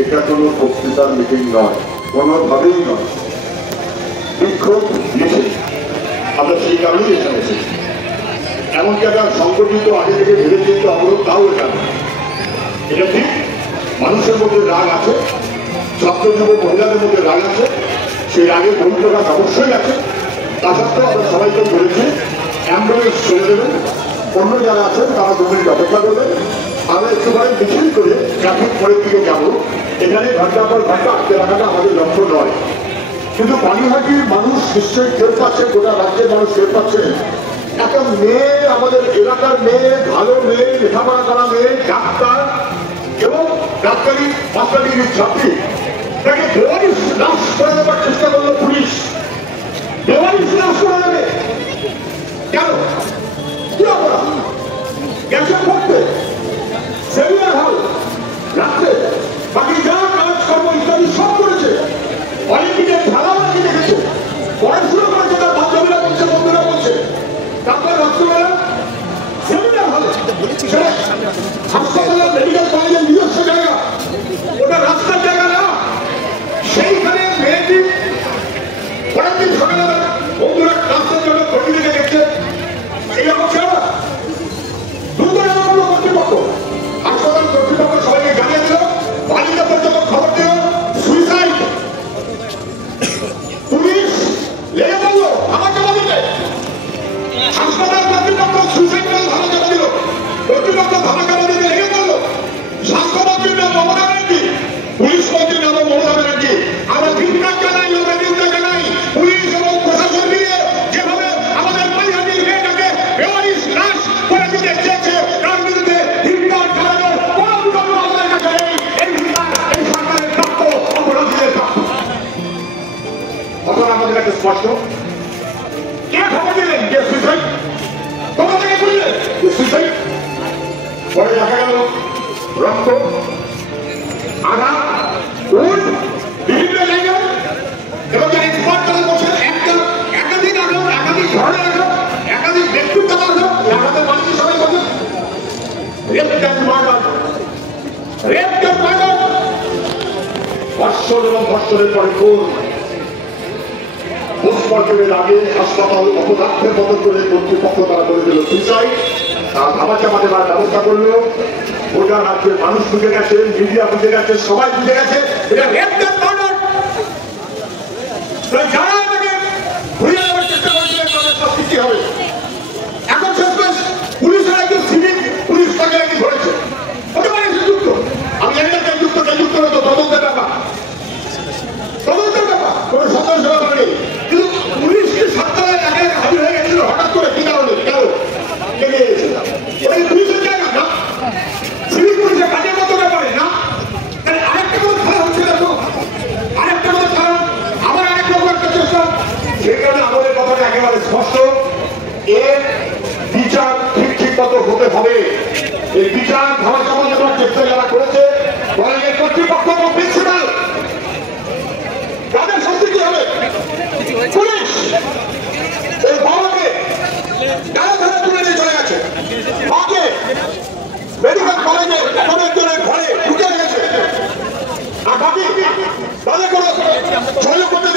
এটা কোনো বক্তৃতার মিটিং নয়, কোনোভাবেই নয়। বিক্ষোভ মিছিল আমরা সেই কারণেই এখানে এসেছি। এমনকি একটা সংগঠিত আগে থেকে ভেবে চিন্তে অবরোধ, তাও এখানে এটা ঠিক। মানুষের মধ্যে রাগ আছে, ছাত্র যুব মহিলাদের মধ্যে রাগ আছে, সেই রাগের ভূমিকা অবশ্যই আছে। তা সত্ত্বেও আমরা সবাইকে বলেছি অ্যাম্বুলেন্স ছেড়ে দেবেন, অন্য যারা আছেন তারা 2 মিনিট অপেক্ষা করবেন। আমরা একটুখানি মিছিল করে ট্রাফিক মোড়ের দিকে যাবো। এখানে ঘন্টা পর ঘন্টা আটকে রাখাটা আমাদের লক্ষ্য নয়। কিন্তু পানিহাটির মানুষ নিশ্চয়ই টের পাচ্ছে, গোটা রাজ্যের মানুষ টের পাচ্ছে, একটা মেয়ে, আমাদের এলাকার মেয়ে, ভালো মেয়ে, লেখাপড়া করা মেয়ে, ডাক্তার এবং ডাক্তারি মাস্টার ডিগ্রির ছাত্রী, তাকে বেওয়ারিশ লাশ করে দেওয়ার চেষ্টা করলো পুলিশ। বেওয়ারিশ লাশ করে দেবে কেন? কি অপরাধ? গ্যাসে পড়তে সেমিনার হল রাত্রে বাকি যা কাজকর্ম ইত্যাদি সব করেছে। অলিম্পিকের খেলা বাকি দেখেছে, পড়াশোনা করেছে, তার বান্ধবীরা বলছে, বন্ধুরা বলছে। তারপর রাত্রিবেলা সেমিনার হলে হাসপাতাল মেডিকেল কলেজের নিজস্ব জায়গা, ওটা রাস্তার জায়গা না। সেইখানে মেয়েটি পরের দিন সকালবেলা বন্ধুরা ক্লাসের জন্য ঘটি দিকে দেখছে। এইরকম কেন দুর্ঘটনাগুলো কর্তৃপক্ষ, হাসপাতাল কর্তৃপক্ষ সবাইকে জানিয়ে দিল, বালিকা পর্যন্ত খবর দিল, সুইসাইড। পুলিশ লেগে বলল আমার জমা দিতে, হাসপাতাল কর্তৃপক্ষ সুইসাইড করে ধারা জমা দিল, কর্তৃপক্ষ ধারা জমা দিতে লেগে বলল। স্বাস্থ্যমন্ত্রীর নাম মমতা ব্যানার্জি, পুলিশ মন্ত্রীর নাম মমতা ব্যানার্জি। আমরা ভিন্নাক জানাই, আমরা নিন্দা জানাই পুলিশ এবং প্রশাসন মিলে যেভাবে আমাদের পানিহাটির মেয়েটাকে বেওয়ারিশ লাশ করে দিতে চেয়েছে, তার বিরুদ্ধে ভিন্নাক জানানোর কোনো বিকল্প আমাদের কাছে নেই। এই ভিন্নাক এই সরকারের প্রাপ্য, অপরাধীদের প্রাপ্য। অথবা আমাদের কাছে স্পষ্ট, কে খবর দিলেন যে সুইসাইড? কোথা থেকে বললেন যে সুইসাইড? পরে দেখা গেল রক্ত, আঘাত, উঠ বিভিন্ন জায়গায়, এবং যারা এক্সপার্ট তারা বলছেন একাধিক আঘাত, একাধিক ধরনের আঘাত, একাধিক ব্যক্তির দ্বারা আঘাত। আঘাতের মানুষের সবাই বলছেন rape and murder, rape and murder. ধর্ষণ এবং ধর্ষণের পরে খুন, পোস্টমর্টমের আগে হাসপাতাল অপদার্থের মতো করে কর্তৃপক্ষ তারা করে দিল সুইসাইড। তারা ধামাচাপা দেওয়ার ব্যবস্থা করলো। গোটা রাজ্যের মানুষ বুঝে গেছে, মিডিয়া বুঝে গেছে, সবাই বুঝে গেছে এটা রেপ অ্যান্ড মার্ডার। যারা এটাকে ঘুরিয়ে দেওয়ার চেষ্টা করেছিলেন তাদের শাস্তি কি হবে? এখন শেষমেশ পুলিশের একজন সিভিক পুলিশ তাকে একদিন ধরেছে, হতে পারে সে যুক্ত, আমি জানি না কে যুক্ত হতো, তদন্তের ব্যাপার, তদন্তের ব্যাপার, কোনো সন্দেহ ব্যাপার নেই। কিন্তু পুলিশকে সরকারের আগে হাজির হয়ে গেছিল হঠাৎ করে, কি কারণে? কেন লেগে গেছে? ওই পুলিশের জায়গা না, সিভিক পুলিশের কাজের মতো ব্যাপারে না। তাহলে আরেকটা মতো খেলা হচ্ছে না তো, আরেকটা মতো খেলা, আবার আরেক রকম একটা চেষ্টা। সেই কারণে আমাদের কথাটা একেবারে স্পষ্ট, এর বিচার ঠিক মতো হতে হবে। এই বিচার ধামাচাপা দেওয়ার চেষ্টা যারা করেছে, কলেজের কর্তৃপক্ষ এবং প্রিন্সিপাল, তাদের শাস্তি কি হবে? পুলিশ এই বাবাকে গায়ে ধরে তুলে নিয়ে চলে গেছে, মাকে মেডিকেল কলেজে অনেক জনের ঘরে ঢুকে গেছে, আর বাকি তাদের কোনো সহযোগ করতে